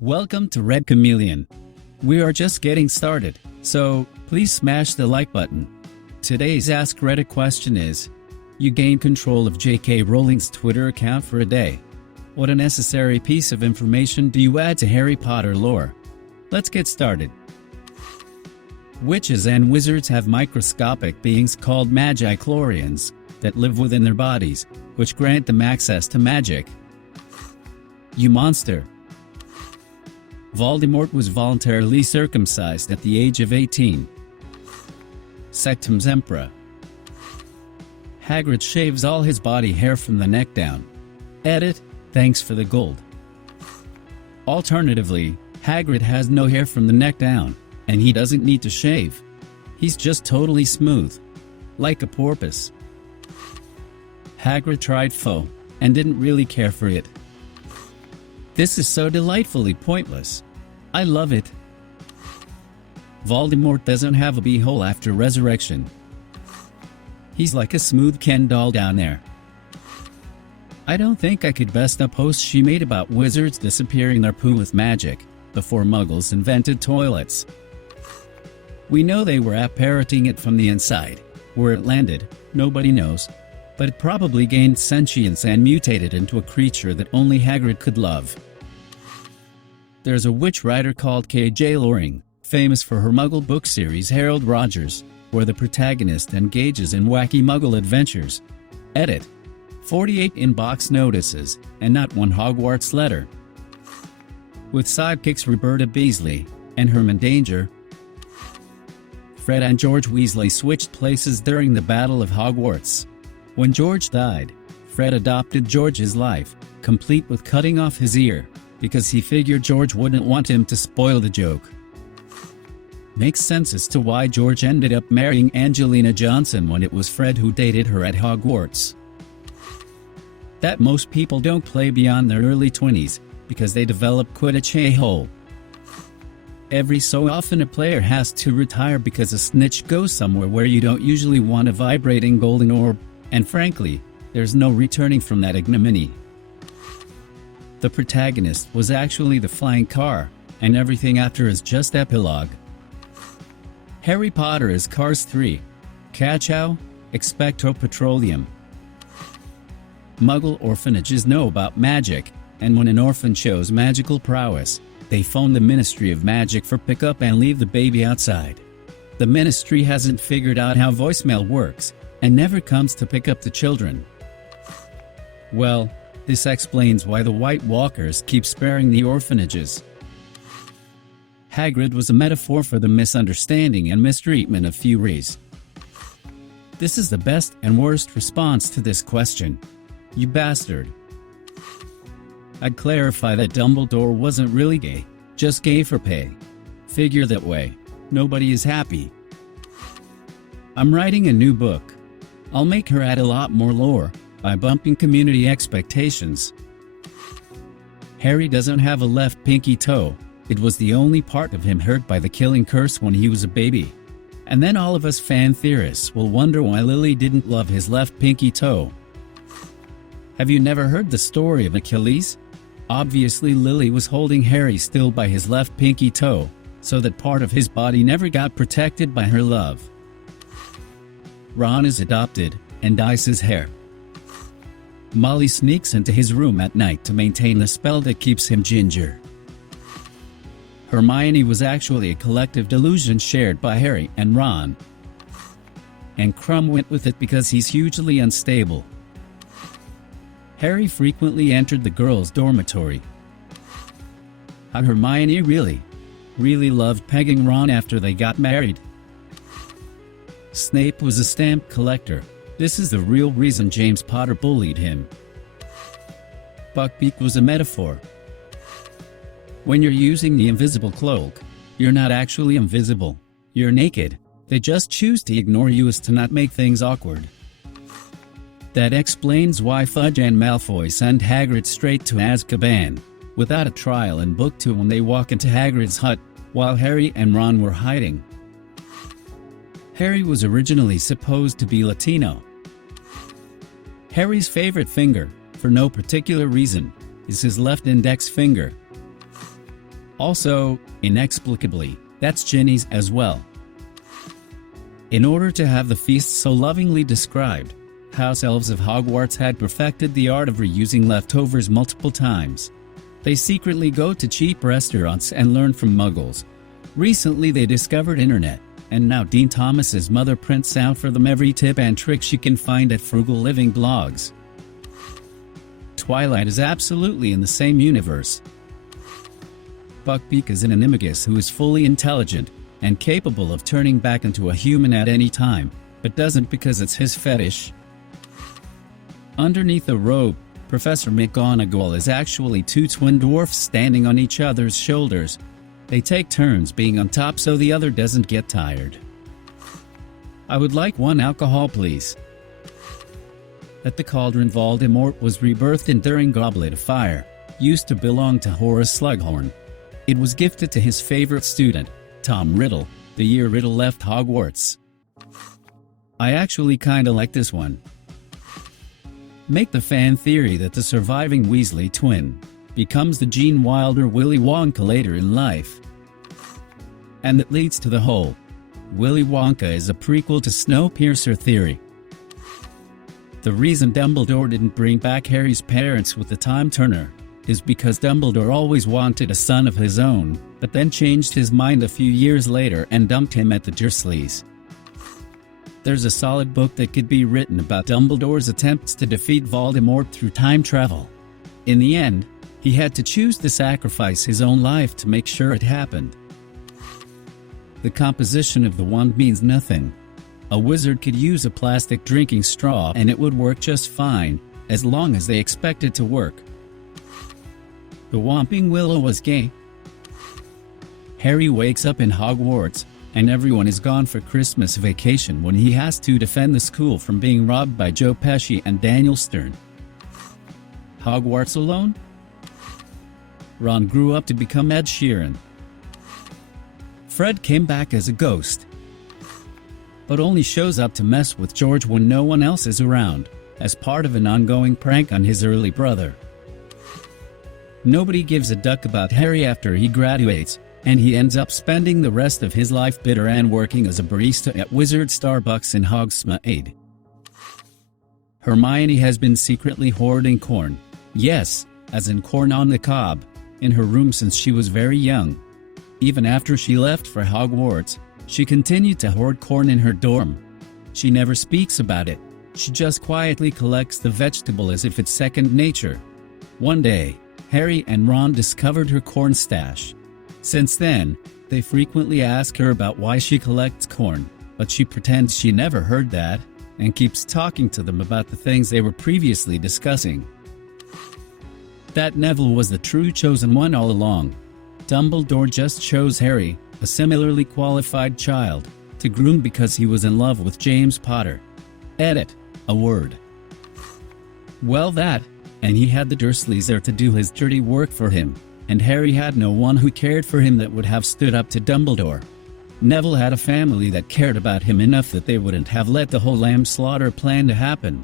Welcome to Red Chameleon. We are just getting started, so please smash the like button. Today's Ask Reddit question is, you gain control of J.K. Rowling's Twitter account for a day. What a necessary piece of information do you add to Harry Potter lore? Let's get started. Witches and wizards have microscopic beings called magi-chlorians that live within their bodies, which grant them access to magic. You monster. Voldemort was voluntarily circumcised at the age of 18. Sectum's Emperor. Hagrid shaves all his body hair from the neck down. Edit, thanks for the gold. Alternatively, Hagrid has no hair from the neck down, and he doesn't need to shave. He's just totally smooth. Like a porpoise. Hagrid tried faux, and didn't really care for it. This is so delightfully pointless. I love it. Voldemort doesn't have a beehole after resurrection. He's like a smooth Ken doll down there. I don't think I could best a post she made about wizards disappearing their poo with magic, before muggles invented toilets. We know they were apparating it from the inside. Where it landed, nobody knows, but it probably gained sentience and mutated into a creature that only Hagrid could love. There's a witch writer called K.J. Rowling, famous for her Muggle book series Harold Rogers, where the protagonist engages in wacky Muggle adventures. Edit. 48 inbox notices, and not one Hogwarts letter. With sidekicks Roberta Beasley and Herman Danger, Fred and George Weasley switched places during the Battle of Hogwarts. When George died, Fred adopted George's life, complete with cutting off his ear, because he figured George wouldn't want him to spoil the joke. Makes sense as to why George ended up marrying Angelina Johnson when it was Fred who dated her at Hogwarts. That most people don't play beyond their early 20s, because they develop Quidditch a-hole. Every so often a player has to retire because a snitch goes somewhere where you don't usually want a vibrating golden orb, and frankly, there's no returning from that ignominy. The protagonist was actually the flying car, and everything after is just epilogue. Harry Potter is Cars 3. Catch-ow, expecto petroleum. Muggle orphanages know about magic, and when an orphan shows magical prowess, they phone the Ministry of Magic for pickup and leave the baby outside. The ministry hasn't figured out how voicemail works, and never comes to pick up the children. Well, this explains why the White Walkers keep sparing the orphanages. Hagrid was a metaphor for the misunderstanding and mistreatment of Furies. This is the best and worst response to this question. You bastard. I'd clarify that Dumbledore wasn't really gay, just gay for pay. Figure that way. Nobody is happy. I'm writing a new book. I'll make her add a lot more lore, by bumping community expectations. Harry doesn't have a left pinky toe. It was the only part of him hurt by the killing curse when he was a baby. And then all of us fan theorists will wonder why Lily didn't love his left pinky toe. Have you never heard the story of Achilles? Obviously Lily was holding Harry still by his left pinky toe, so that part of his body never got protected by her love. Ron is adopted, and dyes his hair. Molly sneaks into his room at night to maintain the spell that keeps him ginger. Hermione was actually a collective delusion shared by Harry and Ron. And Crumb went with it because he's hugely unstable. Harry frequently entered the girls' dormitory. How Hermione really loved pegging Ron after they got married. Snape was a stamp collector. This is the real reason James Potter bullied him. Buckbeak was a metaphor. When you're using the invisible cloak, you're not actually invisible. You're naked. They just choose to ignore you as to not make things awkward. That explains why Fudge and Malfoy send Hagrid straight to Azkaban, without a trial in Book 2 when they walk into Hagrid's hut, while Harry and Ron were hiding. Harry was originally supposed to be Latino. Harry's favorite finger, for no particular reason, is his left index finger. Also, inexplicably, that's Ginny's as well. In order to have the feast so lovingly described, house elves of Hogwarts had perfected the art of reusing leftovers multiple times. They secretly go to cheap restaurants and learn from muggles. Recently they discovered internet, and now Dean Thomas's mother prints out for them every tip and trick she can find at Frugal Living blogs. Twilight is absolutely in the same universe. Buckbeak is an animagus who is fully intelligent and capable of turning back into a human at any time, but doesn't because it's his fetish. Underneath the robe, Professor McGonagall is actually two twin dwarfs standing on each other's shoulders. They take turns being on top so the other doesn't get tired. I would like one alcohol, please. At the cauldron, Voldemort was rebirthed enduring Goblet of Fire, used to belong to Horace Slughorn. It was gifted to his favorite student, Tom Riddle, the year Riddle left Hogwarts. I actually kinda like this one. Make the fan theory that the surviving Weasley twin becomes the Gene Wilder Willy Wonka later in life. And that leads to the whole Willy Wonka is a prequel to Snowpiercer theory. The reason Dumbledore didn't bring back Harry's parents with the time turner is because Dumbledore always wanted a son of his own, but then changed his mind a few years later and dumped him at the Dursleys. There's a solid book that could be written about Dumbledore's attempts to defeat Voldemort through time travel. In the end, he had to choose to sacrifice his own life to make sure it happened. The composition of the wand means nothing. A wizard could use a plastic drinking straw and it would work just fine, as long as they expect it to work. The Whomping Willow was gay. Harry wakes up in Hogwarts, and everyone is gone for Christmas vacation when he has to defend the school from being robbed by Joe Pesci and Daniel Stern. Hogwarts Alone? Ron grew up to become Ed Sheeran. Fred came back as a ghost, but only shows up to mess with George when no one else is around, as part of an ongoing prank on his early brother. Nobody gives a duck about Harry after he graduates, and he ends up spending the rest of his life bitter and working as a barista at Wizard Starbucks in Hogsmeade. Hermione has been secretly hoarding corn, yes, as in corn on the cob, in her room since she was very young. Even after she left for Hogwarts, she continued to hoard corn in her dorm. She never speaks about it, she just quietly collects the vegetable as if it's second nature. One day, Harry and Ron discovered her corn stash. Since then, they frequently ask her about why she collects corn, but she pretends she never heard that, and keeps talking to them about the things they were previously discussing. That Neville was the true chosen one all along. Dumbledore just chose Harry, a similarly qualified child, to groom because he was in love with James Potter. Edit. A word. Well, that, and he had the Dursleys there to do his dirty work for him, and Harry had no one who cared for him that would have stood up to Dumbledore. Neville had a family that cared about him enough that they wouldn't have let the whole lamb slaughter plan to happen.